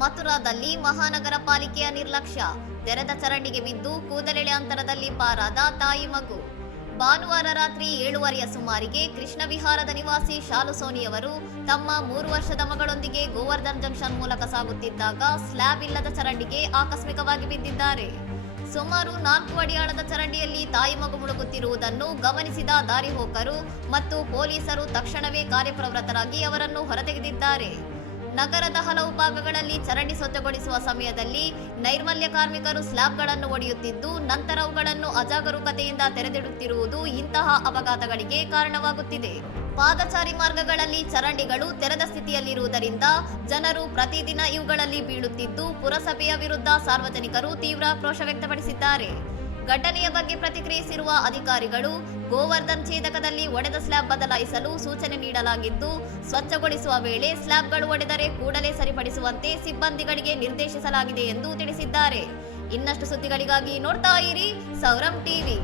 ಮಥುರಾದಲ್ಲಿ ಮಹಾನಗರ ಪಾಲಿಕೆಯ ನಿರ್ಲಕ್ಷ್ಯ, ತೆರೆದ ಚರಂಡಿಗೆ ಬಿದ್ದು ಕೂದಲೆಳೆ ಅಂತರದಲ್ಲಿ ಪಾರಾದ ತಾಯಿ ಮಗು. ಭಾನುವಾರ ರಾತ್ರಿ 7:30ಯ ಸುಮಾರಿಗೆ ಕೃಷ್ಣ ವಿಹಾರದ ನಿವಾಸಿ ಶಾಲು ಸೋನಿಯವರು ತಮ್ಮ 3 ವರ್ಷದ ಮಗಳೊಂದಿಗೆ ಗೋವರ್ಧನ್ ಜಂಕ್ಷನ್ ಮೂಲಕ ಸಾಗುತ್ತಿದ್ದಾಗ ಸ್ಲ್ಯಾಬ್ ಇಲ್ಲದ ಚರಂಡಿಗೆ ಆಕಸ್ಮಿಕವಾಗಿ ಬಿದ್ದಿದ್ದಾರೆ. ಸುಮಾರು 4 ಅಡಿ ಆಳದ ಚರಂಡಿಯಲ್ಲಿ ತಾಯಿ ಮಗು ಮುಳುಗುತ್ತಿರುವುದನ್ನು ಗಮನಿಸಿದ ದಾರಿಹೋಕರು ಮತ್ತು ಪೊಲೀಸರು ತಕ್ಷಣವೇ ಕಾರ್ಯಪ್ರವೃತ್ತರಾಗಿ ಅವರನ್ನು ಹೊರತೆಗೆದಿದ್ದಾರೆ. ನಗರದ ಹಲವು ಭಾಗಗಳಲ್ಲಿ ಚರಂಡಿ ಸ್ವಚ್ಛಗೊಳಿಸುವ ಸಮಯದಲ್ಲಿ ನೈರ್ಮಲ್ಯ ಕಾರ್ಮಿಕರು ಸ್ಲ್ಯಾಬ್ಗಳನ್ನು ಒಡೆಯುತ್ತಿದ್ದು, ನಂತರ ಅವುಗಳನ್ನು ಅಜಾಗರೂಕತೆಯಿಂದ ತೆರೆದಿಡುತ್ತಿರುವುದು ಇಂತಹ ಅಪಘಾತಗಳಿಗೆ ಕಾರಣವಾಗುತ್ತಿದೆ. ಪಾದಚಾರಿ ಮಾರ್ಗಗಳಲ್ಲಿ ಚರಂಡಿಗಳು ತೆರೆದ ಸ್ಥಿತಿಯಲ್ಲಿರುವುದರಿಂದ ಜನರು ಪ್ರತಿದಿನ ಇವುಗಳಲ್ಲಿ ಬೀಳುತ್ತಿದ್ದು, ಪುರಸಭೆಯ ವಿರುದ್ಧ ಸಾರ್ವಜನಿಕರು ತೀವ್ರ ಆಕ್ರೋಶ ವ್ಯಕ್ತಪಡಿಸಿದ್ದಾರೆ. ಘಟನೆಯ ಬಗ್ಗೆ ಪ್ರತಿಕ್ರಿಯಿಸಿರುವ ಅಧಿಕಾರಿಗಳು, ಗೋವರ್ಧನ್ ಛೇದಕದಲ್ಲಿ ಒಡೆದ ಸ್ಲ್ಯಾಬ್ ಬದಲಾಯಿಸಲು ಸೂಚನೆ ನೀಡಲಾಗಿದ್ದು, ಸ್ವಚ್ಛಗೊಳಿಸುವ ವೇಳೆ ಸ್ಲ್ಯಾಬ್ಗಳು ಒಡೆದರೆ ಕೂಡಲೇ ಸರಿಪಡಿಸುವಂತೆ ಸಿಬ್ಬಂದಿಗಳಿಗೆ ನಿರ್ದೇಶಿಸಲಾಗಿದೆ ಎಂದು ತಿಳಿಸಿದ್ದಾರೆ. ಇನ್ನಷ್ಟು ಸುದ್ದಿಗಳಿಗಾಗಿ ನೋಡ್ತಾ ಇರಿ ಸೌರಂ ಟಿವಿ.